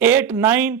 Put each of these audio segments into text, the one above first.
8, 9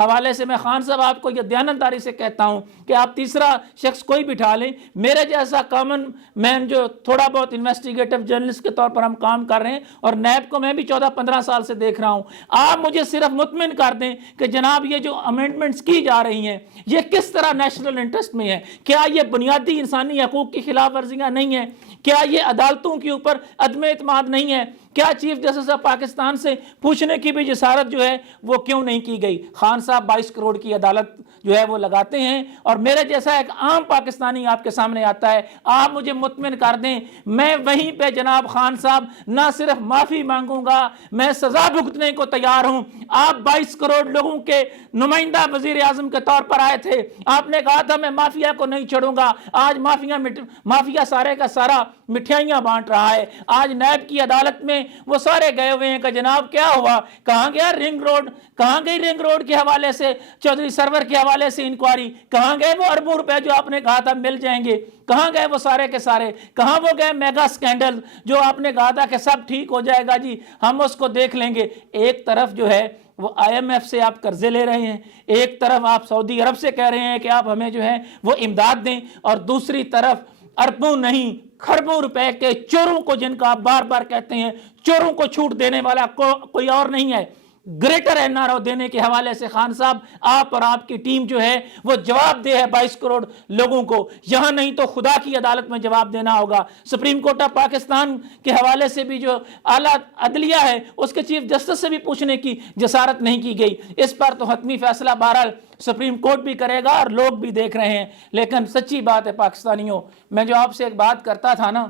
حوالے سے میں خان صاحب آپ کو یہ دیانتداری سے کہتا ہوں کہ آپ تیسرا شخص کوئی بٹھا لیں، میرے جیسا کامن مین جو تھوڑا بہت انویسٹیگیٹو جرنلسٹ کے طور پر ہم کام کر رہے ہیں، اور نیب کو میں بھی 14-15 سال سے دیکھ رہا ہوں، آپ مجھے صرف مطمئن کر دیں کہ جناب یہ جو امینڈمنٹس کی جا رہی ہیں یہ کس طرح نیشنل انٹرسٹ میں ہے، کیا یہ بنیادی انسانی حقوق کی خلاف ورزیاں نہیں ہیں، کیا یہ عدالتوں کے اوپر عدم اعتماد نہیں ہے، کیا چیف جسٹس آف پاکستان سے پوچھنے کی بھی جسارت جو ہے وہ کیوں نہیں کی گئی؟ خان صاحب 22 کروڑ کی عدالت جو ہے وہ لگاتے ہیں، اور میرے جیسا ایک عام پاکستانی آپ کے سامنے آتا ہے، آپ مجھے مطمئن کر دیں میں وہیں پہ جناب خان صاحب نہ صرف معافی مانگوں گا، میں سزا بھگتنے کو تیار ہوں۔ آپ 22 کروڑ لوگوں کے نمائندہ وزیر اعظم کے طور پر آئے تھے، آپ نے کہا تھا میں مافیا کو نہیں چھوڑوں گا، آج مافیا سارے کا سارا مٹھائیاں بانٹ رہا ہے، آج نیب کی عدالت میں وہ سارے گئے ہوئے ہیں کہ جناب کیا ہوا، کہاں گیا رنگ روڈ، کہاں گئی رنگ روڈ کے حوالے سے چودھری سرور کے حوالے سے انکوائری، کہاں گئے وہ اربوں روپے جو آپ نے کہا تھا مل جائیں گے، کہاں گئے وہ سارے کے سارے، کہاں وہ گئے میگا سکینڈل جو آپ نے کہا تھا کہ سب ٹھیک ہو جائے گا جی ہم اس کو دیکھ لیں گے۔ ایک طرف جو ہے وہ IMF سے آپ قرضے لے رہے ہیں، ایک طرف آپ سعودی عرب سے کہہ رہے ہیں کہ آپ ہمیں جو ہے وہ امداد دیں، اور دوسری طرف اربوں نہیں کھربوں روپے کے چوروں کو، جن کا آپ بار بار کہتے ہیں چوروں کو چھوٹ دینے والا کوئی اور نہیں ہے، گریٹر NRO دینے کے حوالے سے خان صاحب آپ اور آپ کی ٹیم جو ہے وہ جواب دہ ہے 22 کروڑ لوگوں کو، یہاں نہیں تو خدا کی عدالت میں جواب دینا ہوگا۔ سپریم کورٹ آف پاکستان کے حوالے سے بھی جو اعلیٰ عدلیہ ہے اس کے چیف جسٹس سے بھی پوچھنے کی جسارت نہیں کی گئی، اس پر تو حتمی فیصلہ بہرحال سپریم کورٹ بھی کرے گا اور لوگ بھی دیکھ رہے ہیں۔ لیکن سچی بات ہے پاکستانیوں، میں جو آپ سے ایک بات کرتا تھا نا،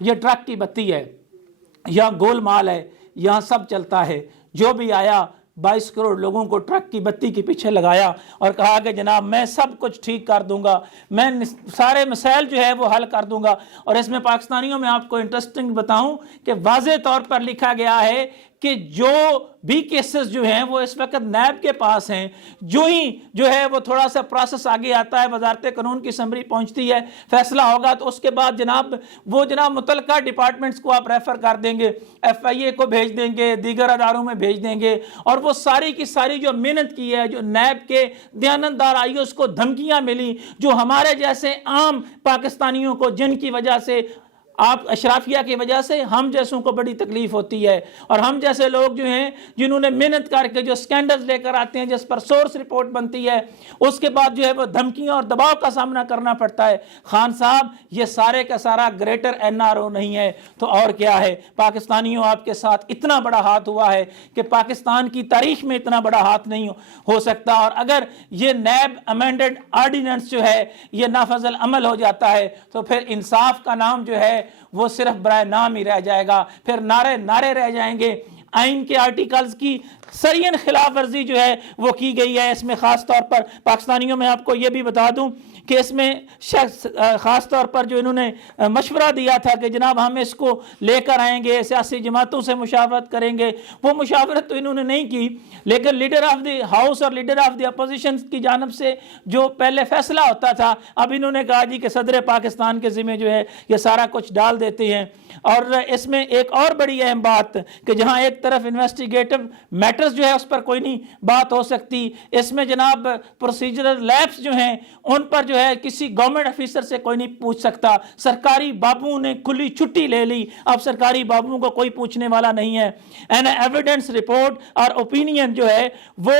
یہ ٹرک کی بتی ہے، یہاں گول مال ہے، یہاں سب چلتا ہے، جو بھی آیا 22 کروڑ لوگوں کو ٹرک کی بتی کے پیچھے لگایا اور کہا کہ جناب میں سب کچھ ٹھیک کر دوں گا، میں سارے مسائل جو ہے وہ حل کر دوں گا۔ اور اس میں پاکستانیوں میں آپ کو انٹرسٹنگ بتاؤں کہ واضح طور پر لکھا گیا ہے کہ جو بھی کیسز جو ہیں وہ اس وقت نیب کے پاس ہیں، جو ہی جو ہے وہ تھوڑا سا پروسیس آگے آتا ہے، وزارت قانون کی اسمبلی پہنچتی ہے، فیصلہ ہوگا تو اس کے بعد جناب متعلقہ ڈپارٹمنٹس کو آپ ریفر کر دیں گے، FIA کو بھیج دیں گے، دیگر اداروں میں بھیج دیں گے، اور وہ ساری کی ساری جو محنت کی ہے، جو نیب کے دیانتدار IOs کو دھمکیاں ملی، جو ہمارے جیسے عام پاکستانیوں کو جن کی وجہ سے آپ اشرافیہ کی وجہ سے ہم جیسوں کو بڑی تکلیف ہوتی ہے، اور ہم جیسے لوگ جو ہیں جنہوں نے محنت کر کے جو سکینڈلز لے کر آتے ہیں، جس پر سورس رپورٹ بنتی ہے، اس کے بعد جو ہے وہ دھمکیاں اور دباؤ کا سامنا کرنا پڑتا ہے۔ خان صاحب یہ سارے کا سارا گریٹر NRO نہیں ہے تو اور کیا ہے؟ پاکستانیوں آپ کے ساتھ اتنا بڑا ہاتھ ہوا ہے کہ پاکستان کی تاریخ میں اتنا بڑا ہاتھ نہیں ہو سکتا، اور اگر یہ نیب امینڈڈ آرڈیننس جو ہے یہ نافذ العمل ہو جاتا ہے تو پھر انصاف کا نام جو ہے وہ صرف برائے نام ہی رہ جائے گا، پھر نعرے رہ جائیں گے۔ آئین کے آرٹیکلز کی سرین خلاف ورزی جو ہے وہ کی گئی ہے، اس میں خاص طور پر پاکستانیوں میں آپ کو یہ بھی بتا دوں کہ اس میں خاص طور پر جو انہوں نے مشورہ دیا تھا کہ جناب ہم اس کو لے کر آئیں گے، سیاسی جماعتوں سے مشاورت کریں گے، وہ مشاورت تو انہوں نے نہیں کی، لیکن لیڈر آف دی ہاؤس اور لیڈر آف دی اپوزیشن کی جانب سے جو پہلے فیصلہ ہوتا تھا، اب انہوں نے کہا جی کہ صدر پاکستان کے ذمہ جو ہے یہ سارا کچھ ڈال دیتے ہیں۔ اور اس میں ایک اور بڑی اہم بات کہ جہاں ایک طرف انویسٹیگیٹو میٹرز جو ہے اس پر کوئی نہیں بات ہو سکتی، اس میں جناب پروسیجرل لیپس جو ہیں ان پر جو ہے کسی گورنمنٹ افیسر سے کوئی نہیں پوچھ سکتا۔ سرکاری بابوں نے کھلی چھٹی لے لی، اب سرکاری بابوں کو کوئی پوچھنے والا نہیں ہے۔ این ایویڈنس رپورٹ اور اوپینین جو ہے وہ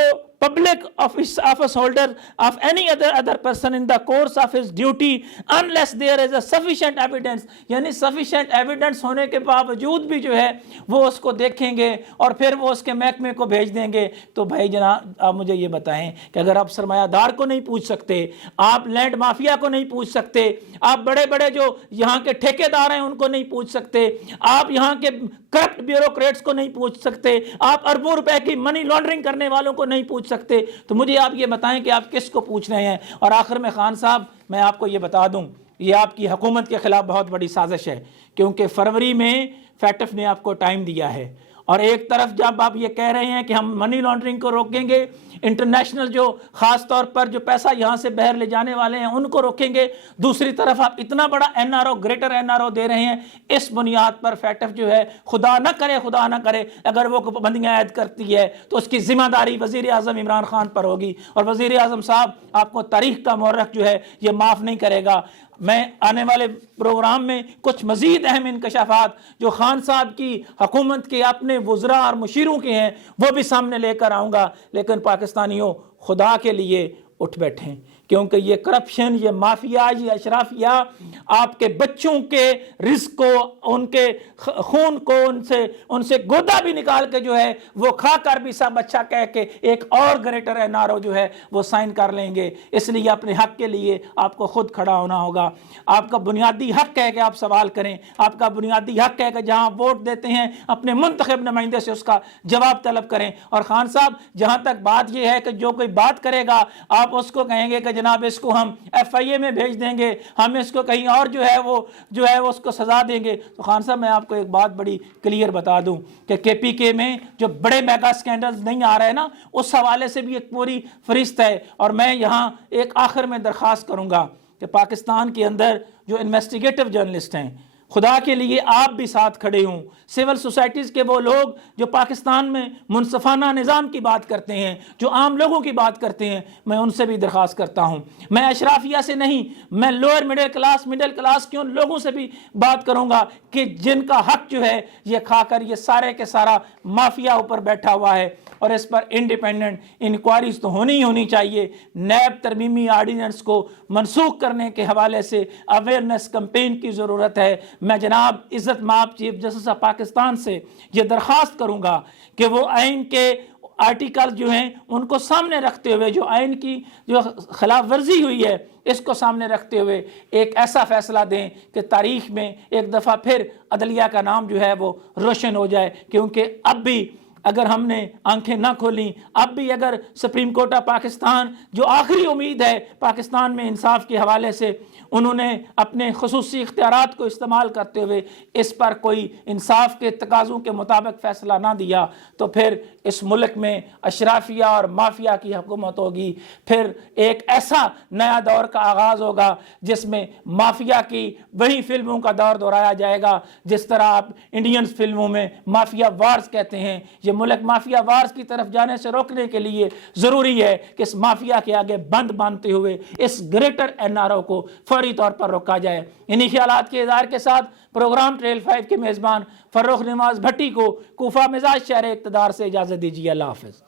public office holder of any other person in the course of his duty unless there is a sufficient evidence، یعنی sufficient evidence ہونے کے باوجود بھی جو ہے وہ اس کو دیکھیں گے اور پھر وہ اس کے محکمے کو بھیج دیں گے۔ تو بھائی جناب آپ مجھے یہ بتائیں کہ اگر آپ سرمایہ دار کو نہیں پوچھ سکتے، آپ لینڈ مافیا کو نہیں پوچھ سکتے، آپ بڑے بڑے جو یہاں کے ٹھیکیدار ہیں ان کو نہیں پوچھ سکتے، آپ یہاں کے کرپٹ بیوروکریٹس کو نہیں پوچھ سکتے، آپ اربوں روپے کی منی لانڈرنگ کرنے والوں کو نہیں پوچھ سکتے، تو مجھے آپ یہ بتائیں کہ آپ کس کو پوچھ رہے ہیں؟ اور آخر میں خان صاحب میں آپ کو یہ بتا دوں، یہ آپ کی حکومت کے خلاف بہت بڑی سازش ہے، کیونکہ فروری میں فیٹف نے آپ کو ٹائم دیا ہے اور ایک طرف جب آپ یہ کہہ رہے ہیں کہ ہم منی لانڈرنگ کو روکیں گے، انٹرنیشنل جو خاص طور پر جو پیسہ یہاں سے باہر لے جانے والے ہیں ان کو روکیں گے، دوسری طرف آپ اتنا بڑا NRO، گریٹر NRO دے رہے ہیں، اس بنیاد پر FATF جو ہے خدا نہ کرے اگر وہ پابندیاں عائد کرتی ہے تو اس کی ذمہ داری وزیر اعظم عمران خان پر ہوگی، اور وزیر اعظم صاحب آپ کو تاریخ کا مورخ جو ہے یہ معاف نہیں کرے گا۔ میں آنے والے پروگرام میں کچھ مزید اہم انکشافات جو خان صاحب کی حکومت کے اپنے وزراء اور مشیروں کے ہیں وہ بھی سامنے لے کر آؤں گا، لیکن پاکستانیوں خدا کے لیے اٹھ بیٹھیں، کیونکہ یہ کرپشن، یہ مافیا، یہ اشرافیہ آپ کے بچوں کے رزق کو، ان کے خون کو ان سے گودا بھی نکال کے جو ہے وہ کھا کر بھی سب اچھا کہہ کے ایک اور گریٹر NRO جو ہے وہ سائن کر لیں گے۔ اس لیے اپنے حق کے لیے آپ کو خود کھڑا ہونا ہوگا۔ آپ کا بنیادی حق ہے کہ آپ سوال کریں، آپ کا بنیادی حق ہے کہ جہاں ووٹ دیتے ہیں اپنے منتخب نمائندے سے اس کا جواب طلب کریں۔ اور خان صاحب جہاں تک بات یہ ہے کہ جو کوئی بات کرے گا آپ اس کو کہیں گے کہ جناب اس کو ہم FIA میں بھیج دیں گے، ہم اس کو کہیں اور جو ہے وہ اس کو سزا دیں گے، تو خان صاحب میں آپ کو ایک بات بڑی کلیئر بتا دوں کہ KPK میں جو بڑے میگا سکینڈلز نہیں آ رہے نا، اس حوالے سے بھی ایک پوری فہرست ہے۔ اور میں یہاں ایک آخر میں درخواست کروں گا کہ پاکستان کے اندر جو انویسٹیگیٹو جرنلسٹ ہیں، خدا کے لیے آپ بھی ساتھ کھڑے ہوں، سول سوسائٹیز کے وہ لوگ جو پاکستان میں منصفانہ نظام کی بات کرتے ہیں، جو عام لوگوں کی بات کرتے ہیں، میں ان سے بھی درخواست کرتا ہوں۔ میں اشرافیہ سے نہیں، میں لوئر مڈل کلاس کے ان لوگوں سے بھی بات کروں گا کہ جن کا حق جو ہے یہ کھا کر یہ سارے کے سارا مافیا اوپر بیٹھا ہوا ہے، اور اس پر انڈیپینڈنٹ انکوائریز تو ہونی چاہیے۔ نیب ترمیمی آرڈیننس کو منسوخ کرنے کے حوالے سے اویئرنیس کمپین کی ضرورت ہے۔ میں جناب عزت مآب چیف جسٹس آف پاکستان سے یہ درخواست کروں گا کہ وہ آئین کے آرٹیکل جو ہیں ان کو سامنے رکھتے ہوئے، جو آئین کی جو خلاف ورزی ہوئی ہے اس کو سامنے رکھتے ہوئے ایک ایسا فیصلہ دیں کہ تاریخ میں ایک دفعہ پھر عدلیہ کا نام جو ہے وہ روشن ہو جائے۔ کیونکہ اب بھی اگر ہم نے آنکھیں نہ کھولیں، اب بھی اگر سپریم کورٹ آف پاکستان جو آخری امید ہے پاکستان میں انصاف کے حوالے سے، انہوں نے اپنے خصوصی اختیارات کو استعمال کرتے ہوئے اس پر کوئی انصاف کے تقاضوں کے مطابق فیصلہ نہ دیا، تو پھر اس ملک میں اشرافیہ اور مافیا کی حکومت ہوگی۔ پھر ایک ایسا نیا دور کا آغاز ہوگا جس میں مافیا کی وہی فلموں کا دور دہرایا جائے گا جس طرح آپ انڈین فلموں میں مافیا وارز کہتے ہیں۔ یہ ملک مافیا وارز کی طرف جانے سے روکنے کے لیے ضروری ہے کہ اس مافیا کے آگے بند باندھتے ہوئے اس گریٹر NRO کو فوری طور پر روکا جائے۔ انہی خیالات کے اظہار کے ساتھ پروگرام ٹریل 5 کے میزبان فرخ نواز بھٹی کو کوفہ مزاج شہر اقتدار سے اجازت دیجیے۔ اللہ حافظ۔